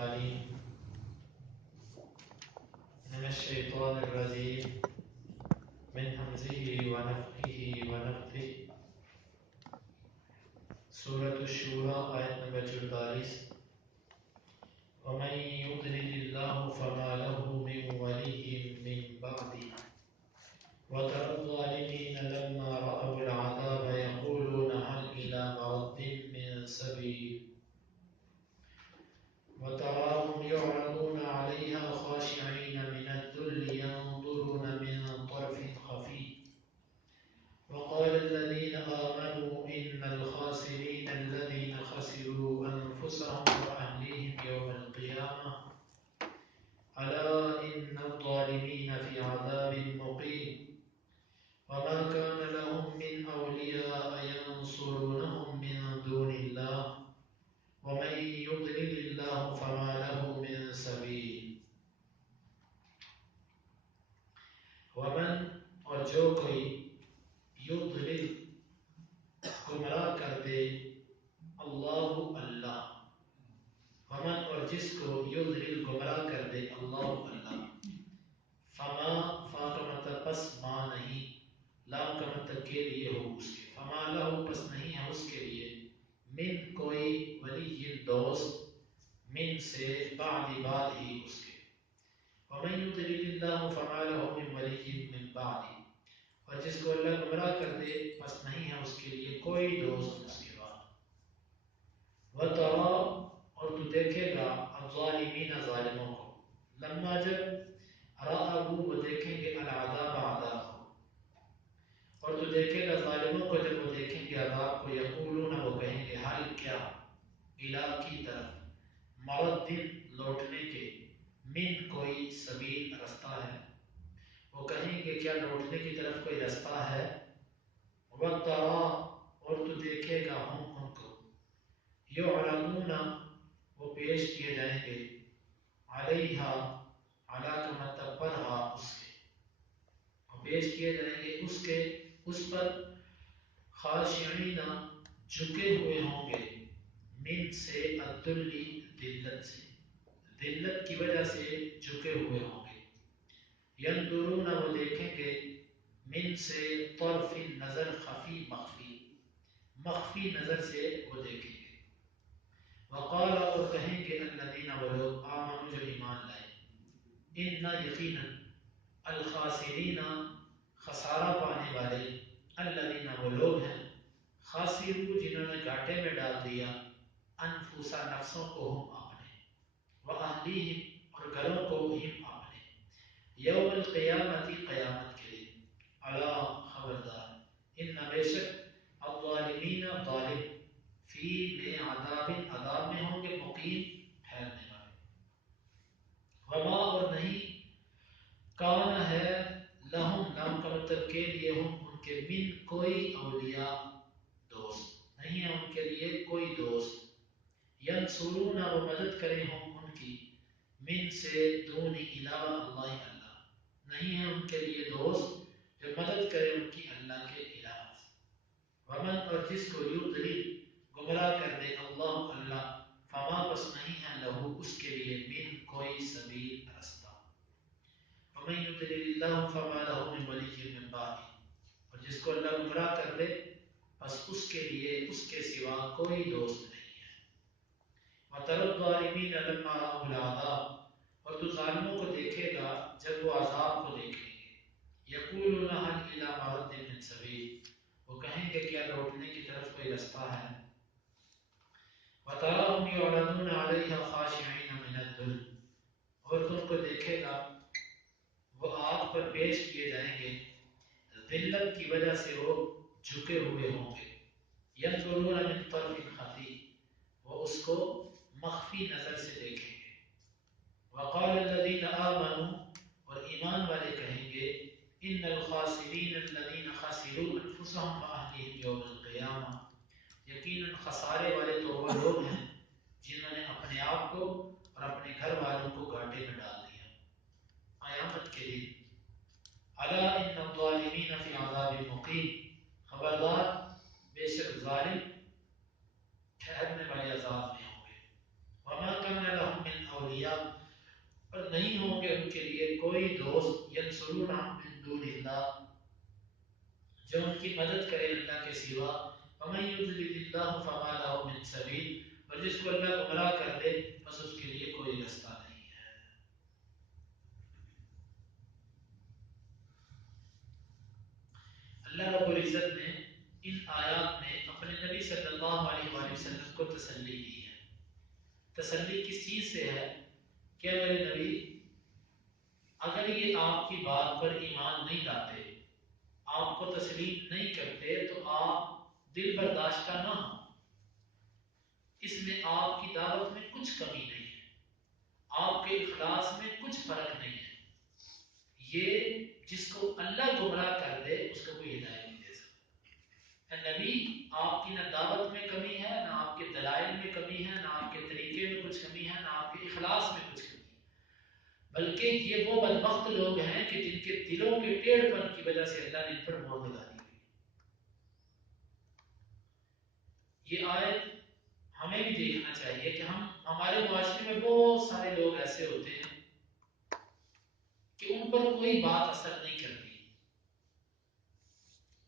العليم من الشيطان الرجيم من همزه ونفخه ونفثه. سورة الشورى آیت نمبر 44. ومن يضلل الله فما له من ولي من بعده وترى الظالمين لما رأوا العذاب يقولون هل إلى مرد من سبيل وتراهم يعرضون عليها خاشعين من الذل ينظرون من طرف خفي وقال الذين آمنوا إن الخاسرين الذين خسروا أنفسهم وأهليهم يوم القيامة ألا إن الظالمين في عذاب مقيم وما كان لهم من أولياء ينصرونهم من دون الله ومن يضلل الله فما له من سبيل. ومن اور جو کوئی یضلل گمراہ کر دے اللہ اللہ، ومن اور جس کو یضلل گمراہ کر دے اللہ اللہ، فما فا کا مطلب پس ما نہیں، لام کا مطلب کے لیے ہو اس کے، فما لہو پس نہیں ہے اس کے لیے، من کوئی ولی دوست، من سے بعد بعد ہی اس کے، ومن یضلل اللہ فما لہ من ولی من بعد، اور جس کو اللہ گمراہ کر دے پس نہیں ہے اس کے لیے کوئی دوست اس کے بعد. وَتَرَا اور تو دیکھے گا الظالمین ظالموں کو، لما جب رأوا وہ دیکھیں گے العذاب عذاب کو، اور تو دیکھے گا ظالموں کو جب وہ دیکھیں گے عذاب کو، یقولون وہ کہیں گے حل کیا، الہ کی طرف، مرد لوٹنے کے، من کوئی سبیل رستہ ہے، وہ کہیں گے کیا لوٹنے کی طرف کوئی رستہ ہے. وَتَرَا اور تو دیکھے گا ہم ان کو، یعرضون وہ پیش کیے جائیں گے، علیہا علی کا مطلب پر ہا اس کے، وہ پیش کیے جائیں گے اس کے اس پر، خاشعین جھکے ہوئے ہوں گے، من سے الذلی ذلت سے، ذلت کی وجہ سے جھکے ہوئے ہوں گے، ینظرون وہ دیکھیں گے، من سے طرف نظر خفی مخفی، مخفی نظر سے وہ دیکھیں گے. وقال اور کہیں گے الذین وہ لوگ آمنوا جو ایمان لائے، ان یقینا الخاسرین خسارہ پانے والے، الذین وہ لوگ ہیں، خاسروا جنہوں نے گھاٹے میں ڈال دیا، انفسا نفسوں کو ہم اپنے، واہلیہم اور گھروں کو ہم اپنے، یوم القیامت قیامت کے دن، الا خبردار، ان بے شک الظالمین ظالم، فی میں عذاب عذاب میں ہوں گے، مقیم ٹھہرنے والے. وما اور نہیں، کان ہے لہم نام کا مطلب کے لیے ہم ان کے، من کوئی اولیاء دوست نہیں ہے ان کے لیے کوئی دوست، ینصرون وہ مدد کریں ہم ان کی، من سے دون علاوہ اللہ اللہ، نہیں ہے ان کے لیے دوست جو مدد کرے ان کی اللہ کے علاوہ. ومن اور جس کو یضلل گمراہ کر دے اللہ اللہ، فما بس نہیں ہے لہو اس کے لیے، من کوئی سبیل رستہ. ومن یضلل اللہ فما لہ من ولی من بعدہ، اور جس کو اللہ گمراہ کر دے بس اس کے لیے اس کے سوا کوئی دوست نہیں ہے. وَتَرَى الظَّالِمِينَ لَمَّا رَأَوُا الْعَذَابَ اور تو ظالموں کو دیکھے گا جب وہ عذاب کو دیکھیں گے، یقولون هل إِلَى مَرَدٍ مِّن سَبِيلٍ وہ کہیں گے کیا لوٹنے کی طرف کوئی رستہ ہے. وَتَرَاهُمْ يُعْرَضُونَ عَلَيْهَا خَاشِعِينَ مِنَ الذُّلِّ اور تم کو دیکھے گا وہ آگ پر پیش کیے جائیں گے، ذلت کی وجہ سے وہ جھکے ہوئے ہوں گے، ینظرون من طرف خفی وہ اس کو مخفی نظر سے دیکھیں گے. وقال الذین آمنوا اور ایمان والے کہیں گے، ان الخاسرین الذین خسروا انفسهم واہلیہم یوم القیامہ یقیناً خسارے والے تو وہ لوگ ہیں جنہوں نے اپنے آپ کو اور اپنے گھر والوں کو گھاٹے میں ڈال دیا قیامت کے دن. الا ان الظالمین فی عذاب مقیم خبردار بے شک ظالم ٹھہرنے والے عذاب میں ہوں گے. وما کان لهم من اور نہیں ہوں گے ان کے لیے کوئی دوست ینصرونہم من دون اللہ، جو ان کی مدد کرے اللہ کے سوا، ومن یضلل اللہ فما لہ من سبیل، اور جس کو اللہ گمراہ کر دے بس اس کے لیے کوئی رستہ نہیں ہے۔ اللہ رب العزت نے ان آیات میں اپنے نبی صلی اللہ علیہ وآلہ وسلم کو تسلی دی ہے۔ تسلی کس چیز سے ہے؟ کہ میرے نبی اگر یہ آپ کی بات پر ایمان نہیں لاتے، آپ کو تسلیم نہیں کرتے، تو آپ دل برداشتہ نہ ہو، اس میں آپ کی دعوت میں کچھ کمی نہیں ہے، آپ کے اخلاص میں کچھ فرق نہیں ہے۔ یہ جس کو اللہ گمراہ کر دے اس کو کوئی ہدایت نہیں دے سکتا۔ اے نبی، آپ کی نہ دعوت میں کمی ہے، نہ آپ کے دلائل میں کمی ہے، نہ آپ کے طریقے میں کچھ کمی ہے، نہ آپ کے اخلاص میں کچھ کمی ہے، بلکہ یہ وہ بدبخت لوگ ہیں کہ جن کے دلوں کے ٹیڑھ پن کی وجہ سے اللہ نے ان پر مہر لگا دی ہوئی۔ یہ آیت ہمیں بھی دیکھنا چاہیے کہ ہمارے معاشرے میں بہت سارے لوگ ایسے ہوتے ہیں کہ ان پر کوئی بات اثر نہیں کرتی،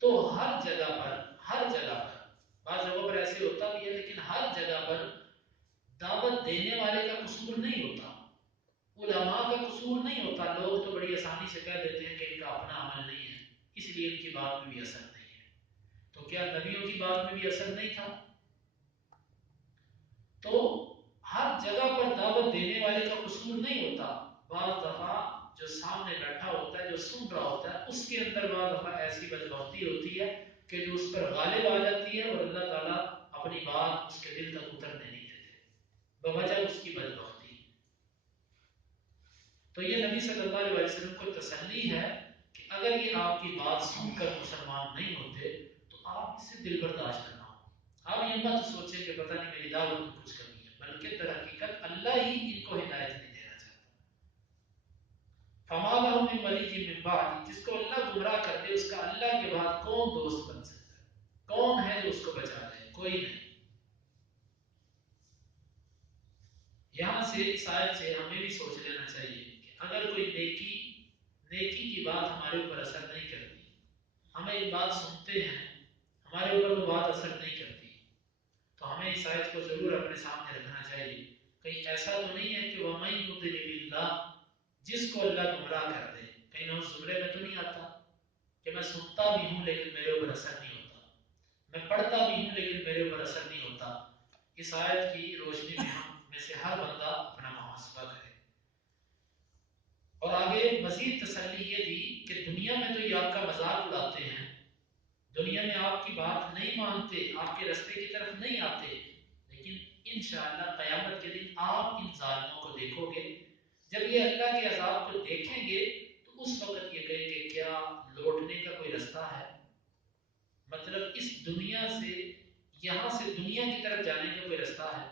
تو ہر جگہ پر بعض جگہوں پر ایسے ہوتا بھی ہے، لیکن ہر جگہ پر دعوت دینے والے کا قصور نہیں ہوتا، علماء کا قصور نہیں ہوتا۔ لوگ تو بڑی آسانی سے کہہ دیتے ہیں کہ ان کا اپنا عمل نہیں ہے، اس لیے ان کی بات میں بھی اثر نہیں ہے۔ تو کیا نبیوں کی بات میں بھی اثر نہیں تھا؟ تو ہر جگہ پر دعوت دینے والے کا قصور نہیں ہوتا۔ بعض دفعہ جو سامنے بیٹھا ہوتا ہے، جو سن رہا ہوتا ہے، اس کے اندر بعض دفعہ ایسی بدبختی ہوتی ہے کہ جو اس پر غالب آ جاتی ہے، اور اللہ تعالیٰ اپنی بات اس کے دل تک اترنے نہیں دیتے بوجہ اس کی بدبختی۔ تو یہ نبی صلی اللہ علیہ وسلم کو تسلی ہے کہ اگر یہ آپ کی بات سن کر مسلمان نہیں ہوتے تو آپ اس سے دل برداشت نہ ہو۔ آپ یہ مت سوچیں کہ پتہ نہیں میری دعوت میں کچھ کمی ہے، بلکہ در حقیقت اللہ ہی ان کو ہدایت نہیں دینا چاہتا۔ فما لهم من ولی من بعد، جس کو اللہ گمراہ کر دے اس کا اللہ کے بعد کون دوست بن سکتا ہے؟ کون ہے جو اس کو بچا لے؟ کوئی نہیں۔ یہاں سے اس آیت سے ہمیں بھی سوچ لینا چاہیے کہ اگر کوئی نیکی کی بات ہمارے اوپر اثر نہیں کرتی، ہمیں ایک بات سنتے ہیں، ہمارے اوپر وہ بات اثر نہیں کرتی، تو ہمیں اس آیت کو ضرور اپنے سامنے رکھنا چاہیے۔ کہیں ایسا تو نہیں ہے کہ وَمَن يُضْلِلِ اللَّهُ، جس کو اللہ گمراہ کر دے، کہیں نہ اس زمرے میں تو نہیں آتا کہ میں سنتا بھی ہوں لیکن میرے اوپر اثر نہیں ہوتا، میں پڑھتا بھی ہوں لیکن میرے اوپر اثر نہیں ہوتا۔ اس آیت کی روشنی میں ہم میں سے ہر بندہ اپنا محاسبہ کرے۔ اور آگے مزید تسلی یہ دی کہ دنیا میں تو یہ آپ کا مذاق اڑاتے ہیں، دنیا میں آپ کی بات نہیں مانتے، آپ کے رستے کی طرف نہیں آتے، لیکن انشاءاللہ قیامت کے دن آپ ان ظالموں کو دیکھو گے۔ جب یہ اللہ کے عذاب کو دیکھیں گے تو اس وقت یہ کہیں کہ کیا لوٹنے کا کوئی رستہ ہے؟ مطلب اس دنیا سے، یہاں سے دنیا کی طرف جانے کا کوئی رستہ ہے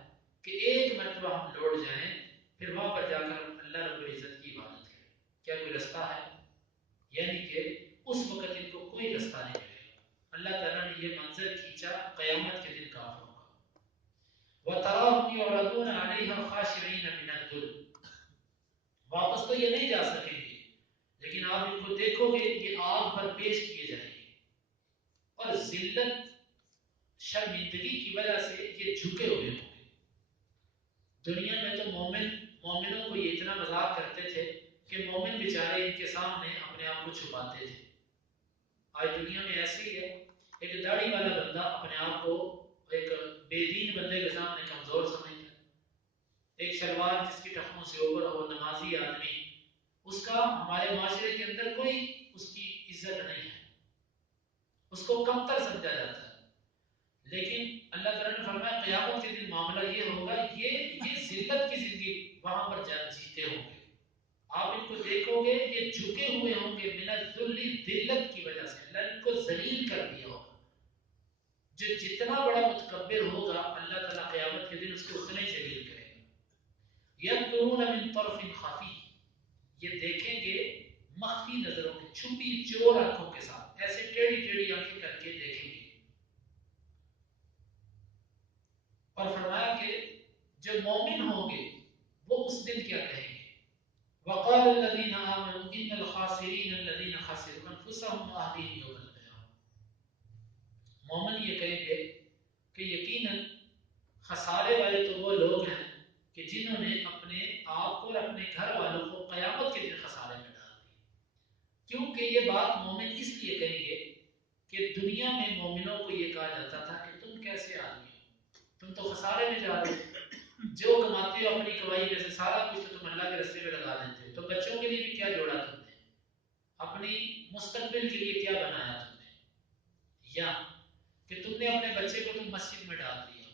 کہ ایک مرتبہ ہم لوٹ جائیں، پھر وہاں پر جا کر اللہ رب العزت کی عبادت کریں؟ کیا کوئی رستہ ہے؟ یعنی کہ اس وقت ان کو کوئی رستہ نہیں ملے گا۔ اللہ تعالیٰ نے یہ منظر کھینچا قیامت کے دن کافروں کا۔ وَتَرَاهُمْ يُعْرَضُونَ عَلَيْهَا خَاشِعِينَ مِنَ الذُّلِّ، واپس تو یہ نہیں جا سکیں گے، لیکن آپ ان کو دیکھو گے یہ آگ پر پیش کیے جائیں گے، اور ذلت شرمندگی کی وجہ سے یہ جھکے ہوئے ہوں گے۔ دنیا میں تو مومنوں کو یہ اتنا مذاق کرتے تھے کہ مومن بیچارے ان کے سامنے اپنے آپ کو چھپاتے تھے۔ آج دنیا میں ایسے ہی ہے، ایک داڑھی والا بندہ اپنے آپ کو ایک بے دین بندے کے سامنے کمزور سمجھتا ہے، ایک شلوار جس کی ٹخنوں سے اوپر ہو، نمازی آدمی، اس کا ہمارے معاشرے کے اندر کوئی اس کی عزت نہیں ہے، اس کو کمتر سمجھا جاتا ہے۔ لیکن اللہ تعالیٰ نے فرمایا قیامت کے دن معاملہ یہ ہوگا، یہ ذلت کی زندگی وہاں پر جیتے ہوں گے۔ آپ ان کو دیکھو گے یہ جھکے ہوئے ہوں گے، من الذل، ذلت کی وجہ سے اللہ نے ان کو ذلیل کر دیا ہوگا۔ جو جتنا بڑا متکبر ہوگا اللہ تعالیٰ قیامت کے دن اس کو اتنا ہی ذلیل کرے گا۔ ينظرون من طرف خفی، یہ دیکھیں گے مخفی نظروں کے، چھپی چور آنکھوں کے ساتھ، ایسے ٹیڑھی ٹیڑھی آنکھیں کر کے دیکھیں گے۔ اور فرمایا کہ جو مومن ہوں گے وہ اس دن کیا کہیں گے؟ وقال الذين آمنوا إن الخاسرين الذين خسروا أنفسهم وأهليهم يوم القيامة. مومن یہ کہیں گے کہ یقیناً خسارے والے تو وہ لوگ ہیں کہ جنہوں نے اپنے آپ کو اور اپنے گھر والوں کو قیامت کے دن خسارے میں ڈال دیا. کیونکہ یہ بات مومن اس لیے کہیں گے کہ دنیا میں مومنوں کو یہ کہا جاتا تھا کہ تم کیسے آدمی ہو، تم تو خسارے میں جا رہے ہو، جو کماتے ہو اپنی کمائی میں سے سارا کچھ تو تم اللہ کے رستے میں لگا دیتے ہو، تو بچوں کے لیے بھی کیا جوڑا تم نے، اپنی مستقبل کے لیے کیا بنایا تم نے، یا کہ تم نے اپنے بچے کو تم مسجد میں ڈال دیا.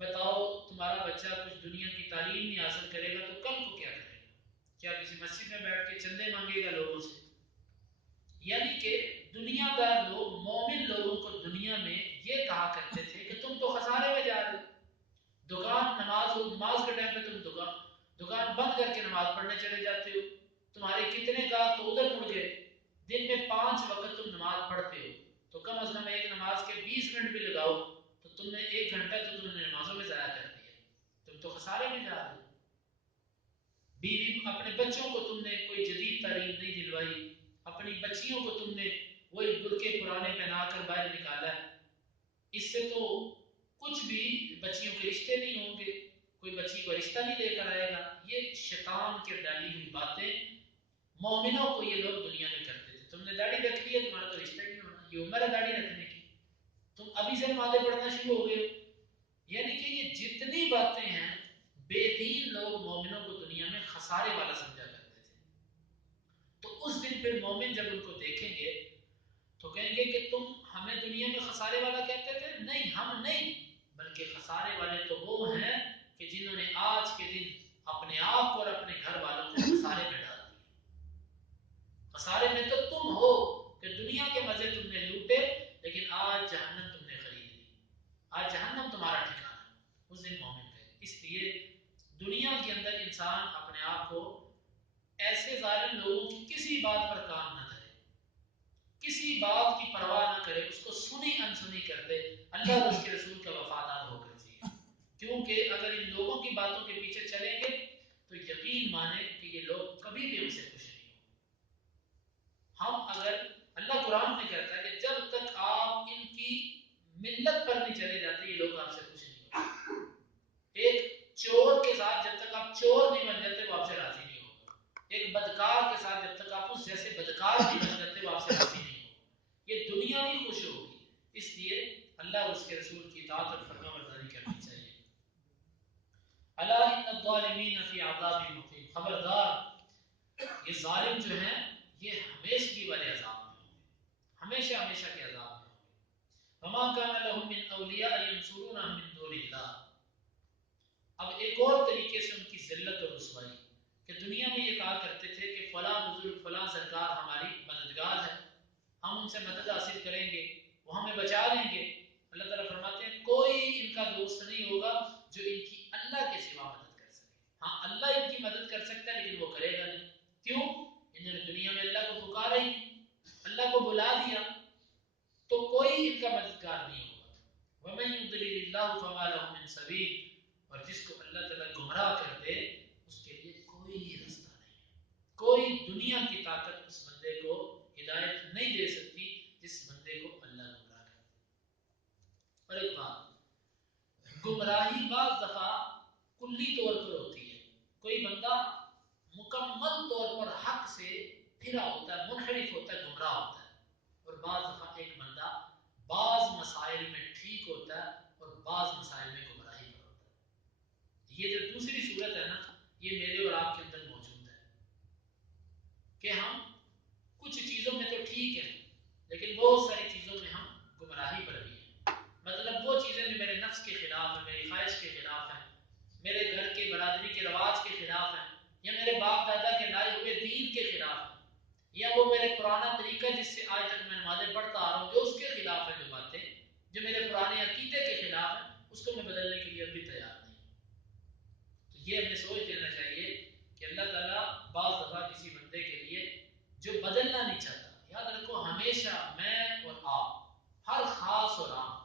بتاؤ تمہارا بچہ کچھ دنیا کی تعلیم نہیں حاصل کرے گا تو کل کو کیا کرے گا؟ کیا کسی مسجد میں بیٹھ کے چندے مانگے گا لوگوں سے؟ یعنی کہ دنیا دار لوگ مومن لوگوں کو دنیا میں یہ کہا کرتے تھے کہ تم تو خسارے میں جا رہے ہو. دکان نماز کے ٹائم پہ تم دکان بند کر کے نماز پڑھنے چلے جاتے ہو، تمہارے کتنے گاہک تو ادھر مڑ گئے. دن میں 5 وقت تم نماز پڑھتے ہو تو کم از کم ایک نماز کے 20 منٹ بھی لگاؤ تو تم نے 1 گھنٹہ تو تم نے نمازوں میں ضائع کر دیا. تم تو خسارے میں جا رہے ہو. بیوی اپنے بچوں کو تم نے کوئی جدید تعلیم نہیں دلوائی، اپنی بچیوں کو تم نے وہی برقعے پرانے پہنا کر باہر نکالا ہے. اس سے تو کچھ بھی بچیوں کے رشتے نہیں ہوں گے، کوئی بچی کو رشتہ نہیں لے کر آئے گا. یہ شیطان کے ڈالی ہوئی باتیں مومنوں کو یہ لوگ دنیا میں کرتے تھے. تم نے داڑھی رکھ لی ہے، تمہارا تو رشتہ ہی نہیں ہونا، یہ عمر ہے داڑھی رکھنے کی، تم ابھی سے نمازیں پڑھنا شروع ہو گئے. یعنی کہ یہ جتنی باتیں ہیں بے دین لوگ مومنوں کو دنیا میں خسارے والا سمجھا کرتے تھے. تو اس دن پھر مومن جب ان کو دیکھیں گے تو کہیں گے کہ تم ہمیں دنیا میں خسارے والا کہتے تھے. نہیں، ہم نہیں، بلکہ خسارے والے تو وہ ہیں کہ جنہوں نے آج کے دن اپنے آپ کو اور اپنے گھر والوں کو خسارے میں ڈال دیا. خسارے میں تو تم ہو کہ دنیا کے مزے تم نے لوٹے لیکن آج جہنم تم نے خرید لی، آج جہنم تمہارا ٹھکانہ ہے. اس دن مومن کہے. اس لیے دنیا کے اندر انسان اپنے آپ کو ایسے ظالم لوگوں کی کسی بات پر کام نہ دے، کسی بات کی پرواہ نہ کرے، اس کو سنی انسنی کر دے، اللہ اور اس کے رسول کا وفادار ہو کر جیے. کیونکہ اگر ان لوگوں کی باتوں کے پیچھے چلیں گے تو یقین مانے کہ یہ لوگ کبھی بھی ہم سے خوش نہیں ہوں. ہم اگر اللہ قرآن میں کہتا ہے کہ جب تک آپ ان کی ملت پر نہیں چلے جاتے یہ لوگ آپ سے خوش نہیں ہوتے. ایک چور کے ساتھ جب تک آپ چور نہیں بن جاتے وہ آپ سے راضی نہیں ہوگا. ایک بدکار کے ساتھ جب تک آپ اس جیسے بدکار نہیں بن جاتے وہ آپ سے راضی نہیں ہوگا. یہ دنیا نہیں خوش ہوگی. اس لیے اللہ اور اس کے رسول کی اطاعت اور فرما برداری کرنی چاہیے. الا ان الظالمین فی عذاب مقیم، خبردار یہ ظالم جو ہیں یہ ہمیشگی والے عذاب میں ہوں گے، ہمیشہ ہمیشہ کے عذاب میں ہوں گے. وما كان لهم من اولیاء ينصرونهم من دون اللہ. اب ایک اور طریقے سے ان کی ذلت اور رسوائی کہ دنیا میں یہ کہا کرتے تھے کہ فلاں بزرگ فلاں سرکار ہماری مددگار ہے، ہم ان سے مدد حاصل کریں گے، وہ ہمیں بچا لیں گے. اللہ تعالیٰ فرماتے ہیں کوئی ان کا دوست نہیں ہوگا جو ان کی اللہ کے سوا مدد کر سکے. ہاں اللہ ان کی مدد کر سکتا ہے لیکن وہ کرے گا نہیں. کیوں؟ انہوں نے دنیا میں اللہ کو پکارا ہی نہیں، اللہ کو بلا دیا، تو کوئی ان کا مددگار نہیں ہوگا. وَمَن يُضْلِلِ اللَّهُ فَمَا لَهُ مِن سَبِيلٍ. اور جس کو اللہ تعالیٰ گمراہ کر دے اس کے لیے کوئی رستہ نہیں ہے. کوئی دنیا کی طاقت اس بندے کو ہدایت نہیں دے سکتی جس بندے کو اللہ گمراہ کر دے. اور ایک بات، گمراہی بعض دفعہ کلی طور پر ہوتی ہے. کوئی بندہ مکمل طور پر حق سے پھرا ہوتا ہے، منحرف ہوتا ہے، گمراہ ہوتا ہے. اور بعض دفعہ ایک بندہ بعض مسائل میں ٹھیک ہوتا ہے اور بعض مسائل میں گمراہی پر ہوتا ہے. یہ جو دوسری صورت ہے نا یہ میرے اور آپ کے اندر موجود ہے کہ ہم کچھ چیزوں میں تو ٹھیک ہیں لیکن بہت ساری چیزوں میں ہم گمراہی پر بھی ہیں. مطلب وہ چیزیں جو میرے نفس کے خلاف ہیں، میری خواہش کے خلاف ہیں، میرے گھر کے برادری کے رواج کے خلاف ہیں، یا میرے باپ دادا کے لائے ہوئے دین کے خلاف ہیں، یا وہ میرے پرانا طریقہ جس سے آج تک میں نمازیں پڑھتا آ رہا ہوں جو اس کے خلاف ہے، جو باتیں جو میرے پرانے عقیدے کے خلاف ہیں اس کو میں بدلنے کے لیے ابھی تیار نہیں. تو یہ ہمیں سوچ لینا چاہیے کہ اللہ تعالیٰ بعض دفعہ کسی بندے کے لیے جو بدلنا نہیں چاہتا. یاد رکھو ہمیشہ میں اور آپ ہر خاص اور عام،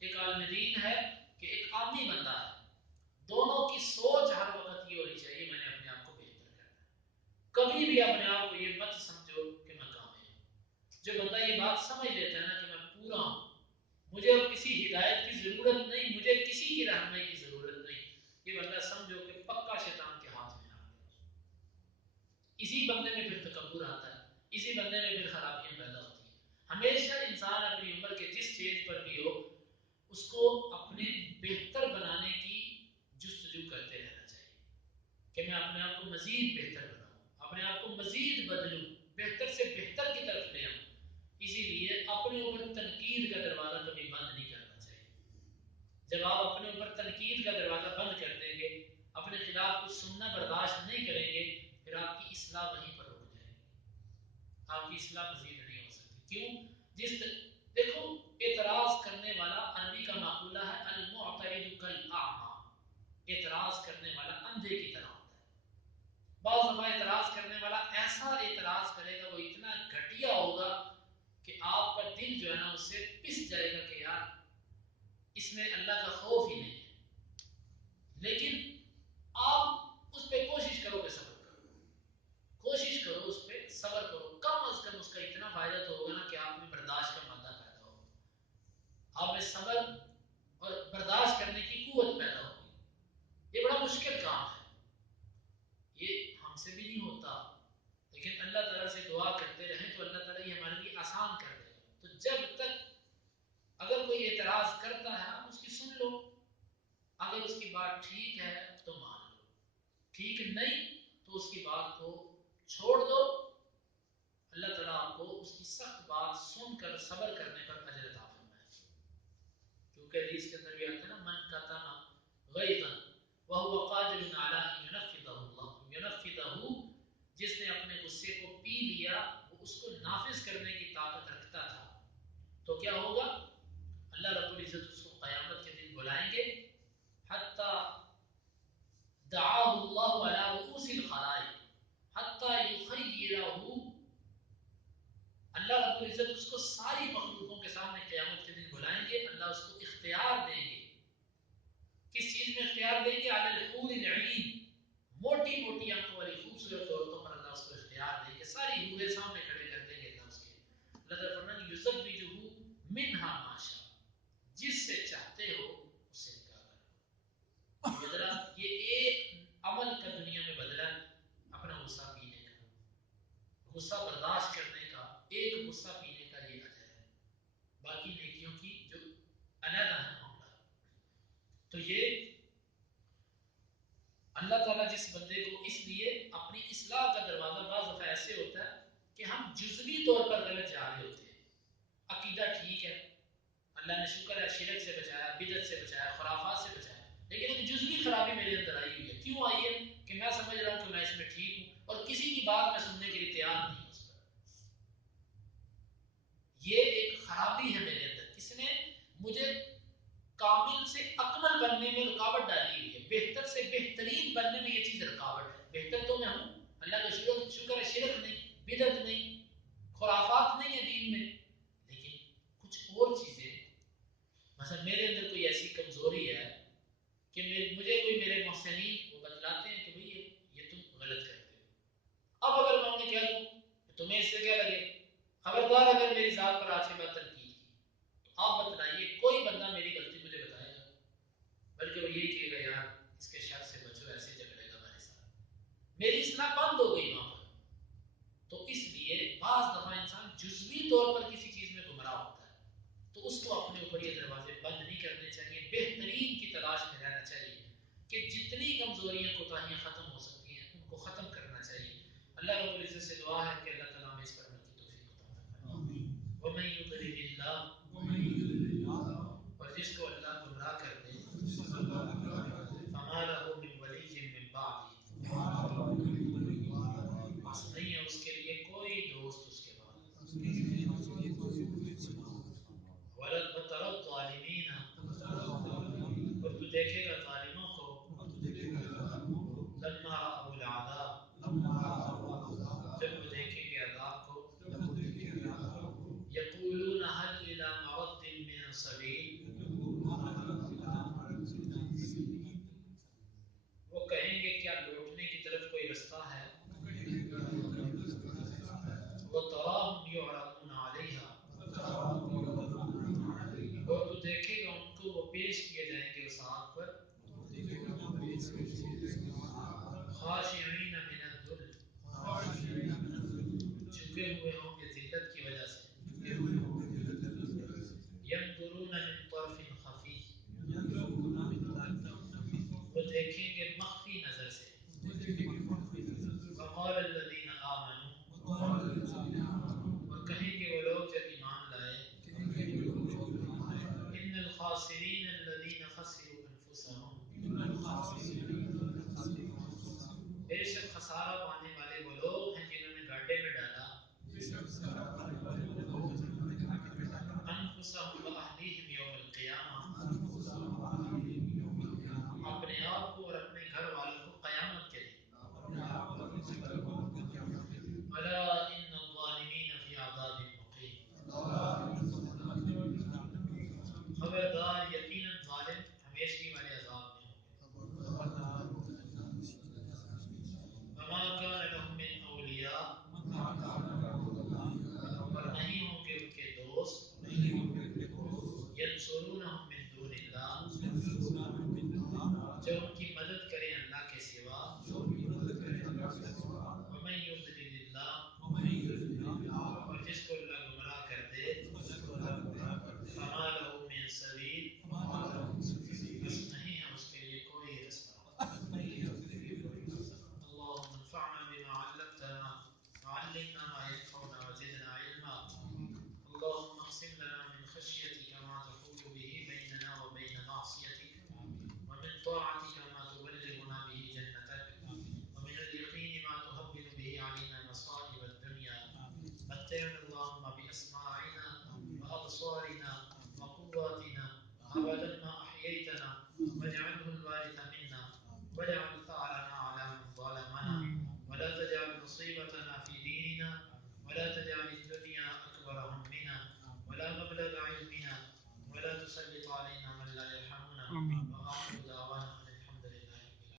ایک عالم دین ہے کہ ایک عامی بندہ ہے، دونوں کی سوچ ہر وقت یہ ہونی چاہیے میں نے اپنے آپ کو بہتر کرنا ہے. بھی اپنے آپ کو یہ مت سمجھو کہ میں کامل ہوں۔ جو بندہ یہ بات سمجھ لیتا ہے نا کہ میں پورا ہوں، مجھے اب کسی ہدایت کی ضرورت نہیں، مجھے کسی کی رہنمائی کی ضرورت نہیں، یہ بندہ سمجھو کہ پکا شیطان کے ہاتھ میں آ گیا۔ اسی بندے میں پھر تکبر آتا ہے، اسی بندے میں پھر خرابیاں پیدا ہوتی ہیں۔ ہمیشہ انسان اپنی عمر کے جس اسٹیج پر بھی ہو، اس کو اپنے بہتر بنانے کی جستجو کرتے رہنا چاہیے کہ میں اپنے آپ کو مزید بہتر بناؤں، اپنے آپ کو مزید بدلوں، بہتر سے بہتر کی طرف لے آؤں۔ اسی لیے اپنے اوپر تنقید کا دروازہ کبھی بند نہیں کرنا چاہیے۔ جب آپ اپنے اوپر تنقید کا دروازہ بند کر دیں گے، اپنے خلاف کچھ سننا برداشت نہیں کریں گے، پھر آپ کی اصلاح وہیں پر رک جائے گی، آپ کی اصلاح مزید نہیں ہو سکتی۔ کیوں؟ دیکھو، اعتراض کرنے والا عربی کا مقولہ ہے المعترض کالاعمی، اعتراض کرنے والا اندھے کی طرح ہوتا ہے۔ بعض دفعہ اعتراض کرنے والا ایسا اعتراض کرے گا، وہ اتنا گھٹیا ہوگا کہ آپ کا دل جو ہے نا اس سے پس جائے گا کہ یار اس میں اللہ کا خوف ہی نہیں ہے۔ لیکن آپ اس پہ کوشش کرو کہ صبر کرو، کوشش کرو اس پہ صبر کرو، کم از کم اس کا اتنا فائدہ تو ہوگا نا کہ آپ میں برداشت کا مادہ پیدا ہوگا، آپ میں صبر اور برداشت کرنے کی قوت پیدا ہوگی۔ یہ بڑا مشکل کام ہے، یہ ہم سے بھی نہیں ہوتا، لیکن اللہ تعالیٰ سے دعا کرتے رہیں تو اللہ تعالیٰ یہ ہمارے لیے آسان کر دے گا۔ تو جب تک اگر کوئی اعتراض کرتا ہے آپ اس کی سن لو، اگر اس کی بات ٹھیک ہے تو مان لو، ٹھیک نہیں تو اس کی بات کو چھوڑ دو۔ اللہ تعالیٰ آپ کو اس کی سخت بات سن کر صبر کرنے پر اجر عطا فرمائے، کیونکہ حدیث کے اندر بھی آتا ہے نا من کتم غیظا وهو قادر على ان ينفذه الله ينفذه، جس نے اپنے غصے کو پی لیا وہ اس کو نافذ کرنے کی طاقت رکھتا تھا، تو کیا ہوگا؟ اللہ رب العزت اس کو قیامت کے دن بلائیں گے، حتی دعاه الله على رؤوس الخلائق حتی یخیرہ، اللہ رب العزت اس کو ساری مخلوقوں کے سامنے قیامت کے دن بلائیں گے، اللہ اس کو اختیار دیں گے۔ کس چیز میں اختیار دیں گے؟ علی الحور العین، موٹی موٹی آنکھوں والی خوبصورت عورتوں پر اللہ اس کو اختیار دیں گے، ساری حوریں سامنے کھڑے کر دیں گے اللہ اس کے۔ اللہ تعالیٰ فرمائیں گے یزوجہ منہا ما شاء، جس سے چاہتے ہو اس سے نکاح کرو۔ بدلہ یہ ایک عمل کا دنیا میں بدلہ اپنا غصہ پینے کا، غصہ برداشت کرنے کا، ایک غصہ پینے کا یہ اجر ہے، باقی نیکیوں کی جو علیحدہ ہے معاملہ۔ تو یہ اللہ تعالیٰ جس بندے کو، اس لیے اپنی اصلاح کا دروازہ بعض دفعہ ایسے ہوتا ہے کہ ہم جزوی طور پر غلط جا رہے ہوتے ہیں، عقیدہ ٹھیک ہے، اللہ نے شکر ہے شرک سے بچایا، بدعت سے بچایا، خرافات سے بچایا، لیکن ایک جزوی خرابی میرے اندر آئی ہوئی ہے۔ کیوں آئی ہے؟ کہ میں سمجھ رہا ہوں کہ میں اس میں ٹھیک ہوں اور کسی کی بات میں سننے کے لیے تیار نہیں ہوں اس پر۔ یہ ایک خرابی ہے میرے اندر، اس نے مجھے کامل سے اکمل بننے میں رکاوٹ ڈالی ہوئی ہے، بہتر سے بہترین بننے میں یہ چیز رکاوٹ ہے۔ بہتر تو میں ہوں، اللہ کا شکر ہے، شرک نہیں، بدعت نہیں، خرافات نہیں ہے دین میں، لیکن کچھ اور چیزیں، مثلا میرے اندر کوئی ایسی کمزوری ہے کہ مجھے کوئی میرے محسنین وہ بتلاتے ہیں کہ بھئی یہ تم غلط کرتے ہو۔ اب اگر میں انہیں کہہ دوں کہ تمہیں اس سے کیا لگے، خبردار اگر میری ذات پر آج کے بعد تنقید کی تو آپ بتلائیے، کوئی بندہ میری غلطی مجھے بتائے گا؟ بلکہ وہ یہی کہے گا یار اس کے شر سے بچو، ایسے جھگڑے گا ہمارے ساتھ، میری اصلاح بند ہو گئی وہاں پر۔ تو اس لیے بعض دفعہ انسان جزوی طور پر کسی چیز میں گمراہ ہوتا ہے تو اس کو اپنے اوپر یہ دروازے بند نہیں کرنے چاہیے، بہترین کی تلاش میں رہنا چاہیے کہ جتنی کمزوریاں کوتاہیاں ختم ہو سکتی ہیں ان کو ختم کرنا چاہیے۔ اللہ رب العزت سے دعا ہے کہ اللہ تعالیٰ ہمیں اس پر عمل کی توفیق عطا فرمائے۔ وَمَن يُضْلِلِ اللَّهُ، اور جس کو اللہ گمراہ کر دے، فَمَا لَهُ مِن وَلِيٍّ مِّن بَعْدِهِ، بس نہیں ہے اس کے لیے کوئی دوست اس کے بعد۔ وَتَرَى الظَّالِمِينَ، اور تو دیکھے گا ظالموں کو، لَمَّا رَأَوُا الْعَذَابَ، جب وہ دیکھیں گے فقال الذين آمنوا وقال الذين آمنوا